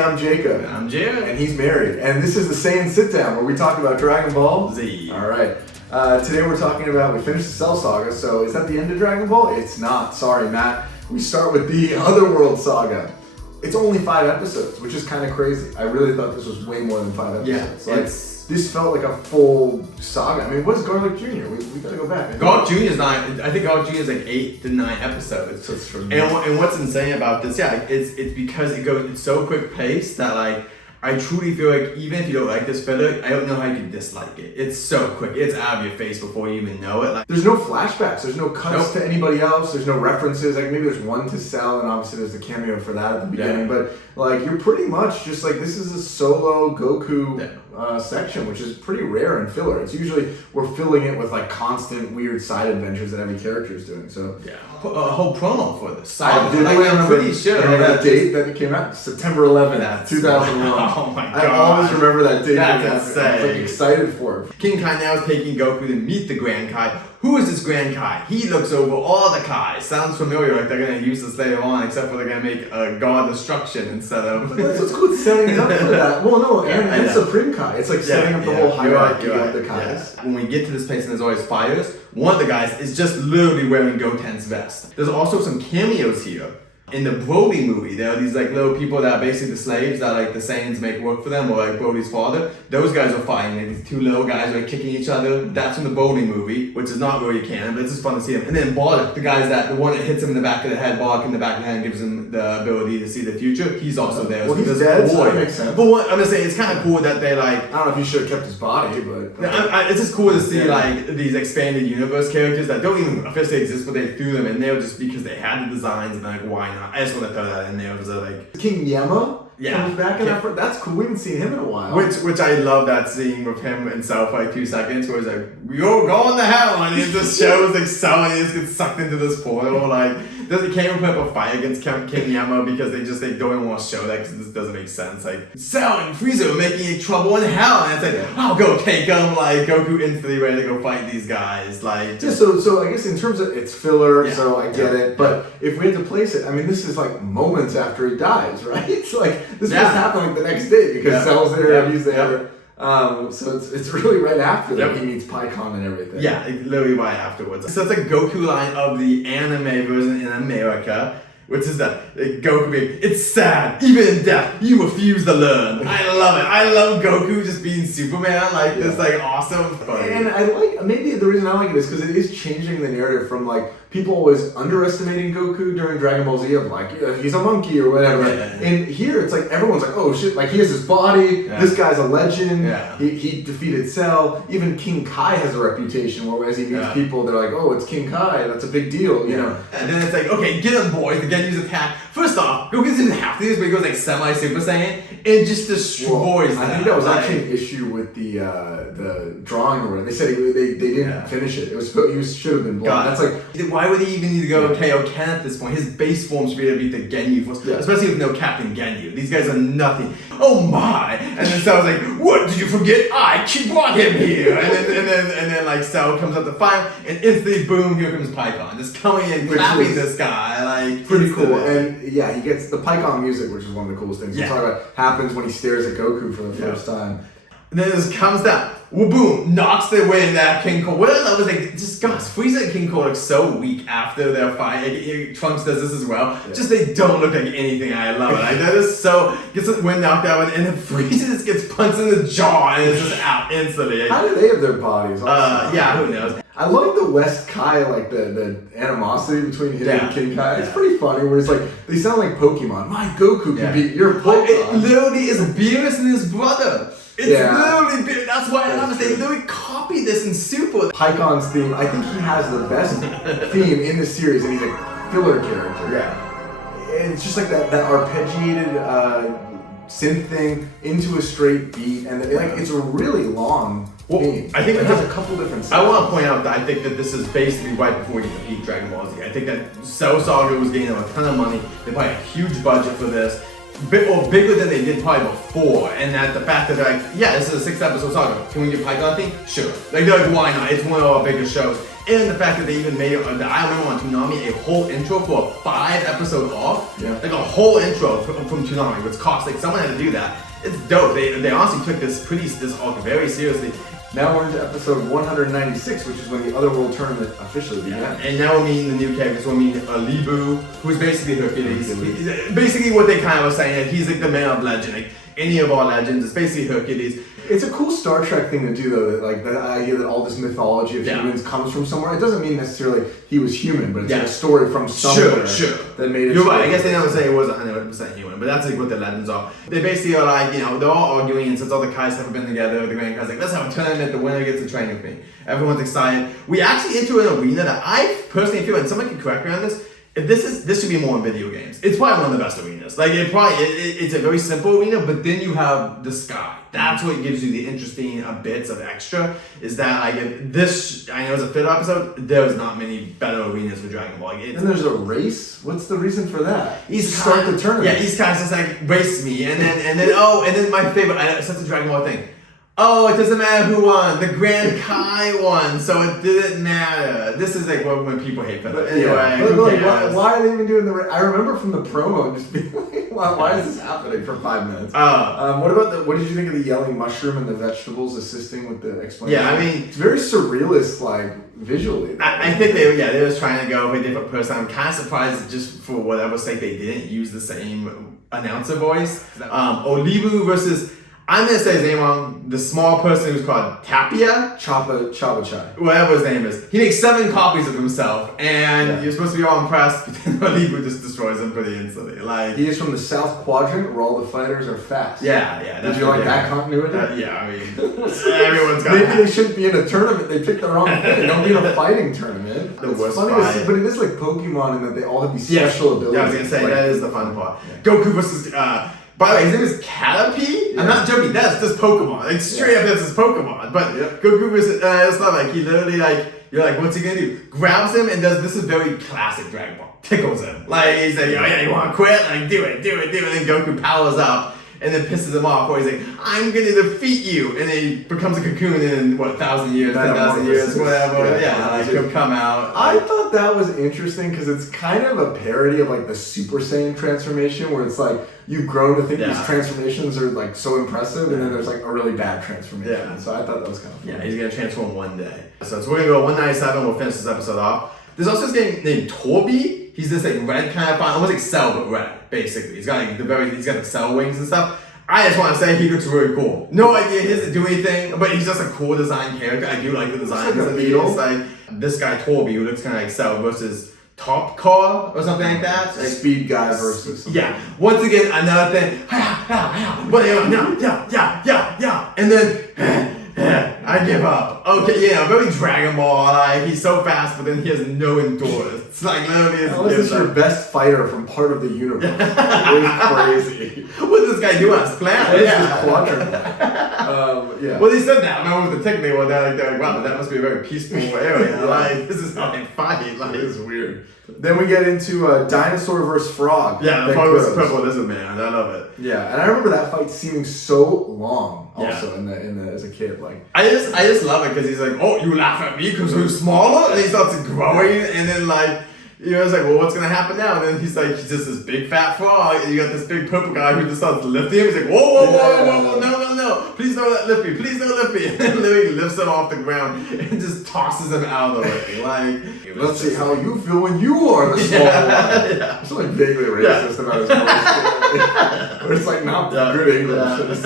I'm Jacob. And I'm Jared. And he's married. And this is the Saiyan Sit Down where we talk about Dragon Ball Z. Alright. Today we're talking about, we finished the Cell Saga, so is that the end of Dragon Ball? It's not. Sorry, Matt. We start with the Other World Saga. It's only 5 episodes, which is kind of crazy. I really thought this was way more than 5 episodes. Yeah, this felt like a full saga. I mean, what is Garlic Jr.? We gotta go back. Garlic Jr. is 9. I think Garlic Jr. is like 8 to 9 episodes. So it's and what's insane about this, it's because it's so quick paced that like I truly feel like even if you don't like this filler, I don't know how you can dislike it. It's so quick. It's out of your face before you even know it. Like, there's no flashbacks. There's no cuts to anybody else. There's no references. Like maybe there's one to Cell, and obviously there's the cameo for that at the beginning. Yeah. But like you're pretty much just like this is a solo Goku section, which is pretty rare in filler. It's usually we're filling it with like constant weird side adventures that every character is doing. So a whole promo for this. I'm pretty sure. That date that it came out, September 11th, 2001. Oh my god! I always remember that date. That's insane. I was like excited for it. King Kai now is taking Goku to meet the Grand Kai. Who is this Grand Kai? He looks over all the Kais. Sounds familiar, like they're gonna use this later on, except for they're gonna make a God Destruction instead of. That's what's cool, setting up for that. Well, no, and Supreme Kai. It's like setting up the whole hierarchy of the Kais. When we get to this place and there's always fires, one of the guys is just literally wearing Goten's vest. There's also some cameos here. In the Rotbie movie, there are these like little people that are basically the slaves that like the Saiyans make work for them, or like Brody's father. Those guys are fighting, and these 2 little guys are kicking each other. That's from the Rotbie movie, which is not really canon, but it's just fun to see them. And then Bardock, the one that hits him in the back of the head, Bardock in the back of the head, gives him the ability to see the future. He's also there. Well, he's dead, so that makes sense. But what I'm gonna say, it's kind of cool that they like. I don't know if he should have kept his body, but it's just cool to see like these expanded universe characters that don't even officially exist, but they threw them in there just because they had the designs and like why not? I just want to throw that in there. It was like King Yama comes back in that. That's cool. We haven't seen him in a while. Which I love that scene with him and Cell for like 2 seconds where he's like, "You're going to hell," and he just shows like Cell and he just gets sucked into this portal. Like, they can't even put up a fight against King Yama because they don't even want to show that because this doesn't make sense. Like, Cell and Frieza are making trouble in hell, and it's like, "I'll go take them." Like, Goku instantly ready to go fight these guys. Like, so I guess in terms of it's filler, so I get it. But if we had to place it, I mean, this is like moments after he dies, right? It's like this must happen like the next day because Cell's there, he's there. So it's really right after that he meets Pycon and everything. Yeah, literally right afterwards. So it's a Goku line of the anime version in America, which is that Goku being, "It's sad, even in death, you refuse to learn." I love it. I love Goku just being Superman, like this like awesome. And I like, maybe the reason I like it is because it is changing the narrative from like, people always underestimating Goku during Dragon Ball Z of like, he's a monkey or whatever. And here it's like, everyone's like, oh shit, like he has his body, this guy's a legend, he defeated Cell. Even King Kai has a reputation where as he meets people, they're like, oh, it's King Kai, that's a big deal, you know? And then it's like, okay, get him boys, the Genyu's attack. First off, Goku doesn't have to do this, but he goes like semi-Super Saiyan and just destroys I think that was actually an issue with the drawing or whatever. They said they didn't finish it. It was he should have been blind. That's like, why would he even need to go Kaioken at this point? His base form should be able to beat the Genyu force, especially with no Captain Genyu. These guys are nothing. Oh my! And then Cell's like, "What did you forget? I brought him here." And then like Cell comes up to fight, and instantly, boom! Here comes Pycon, just coming in, clapping this guy, like pretty cool. And he gets the Pycon music, which is one of the coolest things. We'll talk about happens when he stares at Goku for the first time. And then this comes down, boom, knocks their way in that King Cole. What I love is like, just gosh, Frieza and King Cole look so weak after their fight. Trunks does this as well. Just they don't look like anything. I love it. Like that is so, gets the wind knocked out, and then Frieza just gets punched in the jaw and is just out instantly. How do they have their bodies? Who knows? I like the West Kai, like the animosity between him and King Kai. It's pretty funny where it's like, they sound like Pokemon. My Goku can beat your Pokemon. It literally is Beerus and his brother. It's literally, that's why I love it. They literally copied this in Super. Pycon's theme, I think he has the best theme in the series, and he's a filler character. And it's just like that arpeggiated synth thing into a straight beat, and like it's a really long theme. I think it has a couple different sounds. I want to point out that I think that this is basically right before we get to peak Dragon Ball Z. I think that Cell Saga was getting them a ton of money. They probably had a huge budget for this. bigger than they did probably before, and that the fact that they're like, yeah, this is a 6-episode saga. Can we get Python thing? Sure. Like they're like, why not? It's one of our biggest shows. And the fact that they even made, I remember on Toonami, a whole intro for a 5-episode arc. Yeah. Like a whole intro from Toonami, which cost, like someone had to do that. It's dope. They honestly took this arc very seriously. Now we're into episode 196, which is when the Other World Tournament officially began. And now we're meeting the new characters. We're meeting Libu, who's basically Hercules. He's basically what they kind of were saying, he's like the man of legend. Like any of our legends, it's basically Hercules. It's a cool Star Trek thing to do, though, that like the idea that all this mythology of humans comes from somewhere. It doesn't mean necessarily he was human, but it's like a story from somewhere that made it. You're right. I guess they never say it wasn't 100% human, but that's like what the legends are. They basically are like, you know, they're all arguing, and since all the Kais haven't been together, the Grand Kai's like, let's have a tournament. The winner gets a training thing. Everyone's excited. We actually enter an arena that I personally feel, and someone can correct me on this. If this should be more in video games. It's probably one of the best arenas. Like it's a very simple arena, but then you have the sky. That's what gives you the interesting bits of extra. Is that like this? I know it's a 5th episode. There's not many better arenas for Dragon Ball. Like, and there's a race. What's the reason for that? Start the tournament. Yeah, East Coast just like race me, and then my favorite. Such a Dragon Ball thing. Oh, it doesn't matter who won. The Grand Kai won, so it didn't matter. This is like when people hate that. Anyway, why are they even doing the race? I remember from the promo just being like, why is this happening for 5 minutes? What did you think of the yelling mushroom and the vegetables assisting with the explanation? Yeah, I mean, it's very surrealist, like visually. I think they were trying to go with a different person. I'm kind of surprised just for whatever sake they didn't use the same announcer voice. Olibu versus, I'm gonna say his name wrong. The small person who's called Tapia? Chapuchai. Whatever his name is. He makes 7 copies of himself, and you're supposed to be all impressed, but then Olibu just destroys him pretty instantly. Like, he is from the South Quadrant, where all the fighters are fast. Yeah. Did you like that continuity? Yeah, I mean, everyone's got Maybe they shouldn't be in a tournament. They picked the wrong thing. Don't be in a fighting tournament. It's funny to see, but it is like Pokemon in that they all have these special abilities. Yeah, I was gonna say, that is the fun part. Goku versus, by the way, his name is Caterpy? I'm not joking, that's just Pokemon. Like, straight up, that's just Pokemon. But Goku versus, it's not like, he literally like, you're like, what's he gonna do? Grabs him and does, this is very classic Dragon Ball. Tickles him. Like, he's like, oh yeah, you wanna quit? Like, do it. And then Goku powers up and then pisses him off, or he's like, I'm gonna defeat you. And then he becomes a cocoon in, 1,000 years, 10,000 years, whatever. Like, he'll come out. I thought that was interesting because it's kind of a parody of like the Super Saiyan transformation, where it's like, you've grown to think these transformations are like so impressive, and then there's like a really bad transformation. Yeah. So I thought that was kind of fun. Yeah, he's gonna transform one day. So we're gonna go 197. We'll finish this episode off. There's also this guy named Torby. He's this like red kind of, almost like Cell but red, basically. He's got like he's got the Cell wings and stuff. I just want to say he looks really cool. No idea he doesn't do anything, but he's just a cool design character. I do like the designs. Like a beetle. It's like this guy Torby, who looks kind of like Cell, versus Tapkar or something like that. Like speed guy versus something. Yeah. Once again, another thing. And then I give up. Okay, very Dragon Ball. Like, he's so fast, but then he has no endurance. It's like literally. How is this your best fighter from part of the universe? It is crazy. What does this guy do on his planet? What is this quadrant? Well, they said that. I remember the technique one. They're like, wow, that must be a very peaceful area. Like, this is how they fight. Like, it is weird. Then we get into Dinosaur versus Froug. Yeah, the Froug versus Purple Lizard Man. I love it. Yeah, and I remember that fight seeming so long. Also, in the as a kid, like I just love it because he's like, oh, you laugh at me because I'm smaller, and he starts growing, and then like. It's like, well, what's gonna happen now? And then he's just this big fat frog, and you got this big purple guy who just starts lifting him. He's like, whoa, no, please don't lift me, And then literally lifts him off the ground and just tosses him out of the way. Like, let's see how you feel when you are the small one. It's like vaguely racist about his voice. Or it's like not good English.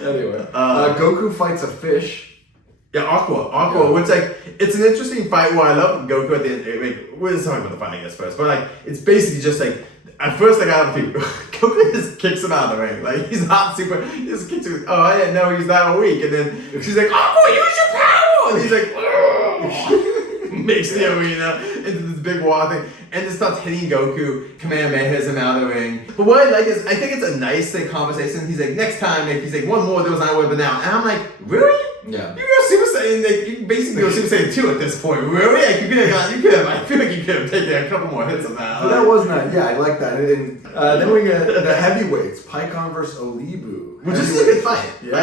Anyway, Goku fights a fish. Yeah, Arqua, which like, it's an interesting fight where I love Goku at the end. Like, we're just talking about the fight, I guess, first. But like, it's basically just like, at first I got to think, Goku just kicks him out of the ring. Like, he's not super, he just kicks him, oh, I didn't know he's that weak. And then she's like, Arqua, use your power! And he's like, makes the arena into this big wall thing. and just starts hitting Goku, Kamehamehas him out of the ring. But what I like is, I think it's a nice like conversation. He's like, next time, like, he's like, one more, there was not but now. And I'm like, really? Yeah. You go Super Saiyan, like, you basically go Super Saiyan 2 at this point. Really? Like, I feel like you could have taken a couple more hits on that. But that was not, yeah, I like that. And then we get the heavyweights, Pycon versus Olibu. Which is a good fight. Yeah.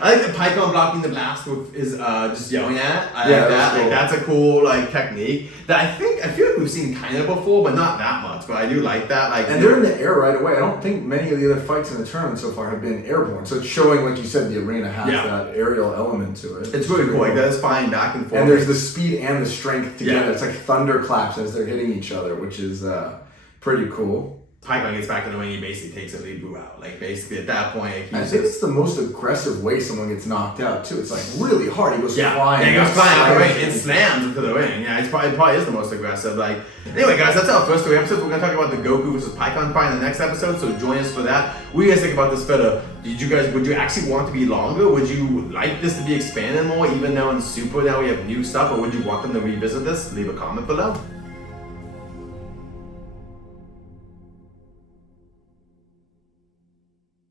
I like the Pycon blocking the blast with his just yelling at. I Yeah, like that. that's cool. Like, that's a cool like technique that I feel like we've seen kind of before, but not that much. But I do like that. Like, And they're in the air right away. I don't think many of the other fights in the tournament so far have been airborne. So it's showing, like you said, the arena has that aerial element to it. It's really cool. Like, that is flying back and forth. And there's the speed and the strength together. Yeah. It's like thunderclaps as they're hitting each other, which is pretty cool. Pycon gets back in the ring, he basically takes Olibu out. Like, basically at that point, I think it's the most aggressive way someone gets knocked out too. It's like really hard. He goes flying. Yeah, he goes flying out the ring slams. and slams into the ring. Yeah, it probably is the most aggressive. Like, anyway, guys, that's our first 3 episodes. We're gonna talk about the Goku versus Pycon fight in the next episode. So join us for that. What do you guys think about this filler? Would you actually want it to be longer? Would you like this to be expanded more, even though in Super now we have new stuff, or would you want them to revisit this? Leave a comment below.